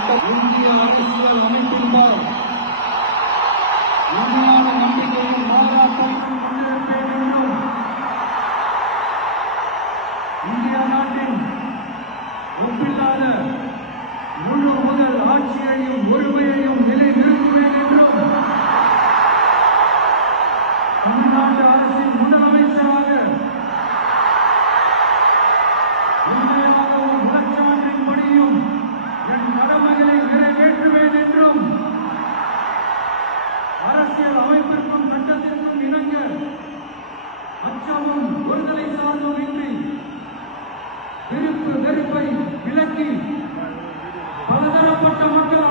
மக்கள் இந்திய அரசியல் அமைப்பின்பால் உண்மையான நம்பிக்கையும் பாராட்டையும் கொண்டிருப்பேன் என்றும் இந்தியா நாட்டின் ஒப்பில்லாத முழு முதல் ஆட்சியையும் உரிமையையும் நிலைநிறுத்துவேன் என்றும் தமிழ்நாடு அரசின் முதலமைச்சராக உண்மையாகவும் இலச்சான்றின்படியும் என் கடமைகளை நிறைவேற்றுவேன் என்றும் அரசியல் அமைப்பிற்கும் சட்டத்திற்கும் இணங்க அச்சமும் ஒருதலை சார்ந்தும் இன்றி விருப்பு வெறுப்பை விலக்கி பலதரப்பட்ட மக்கள்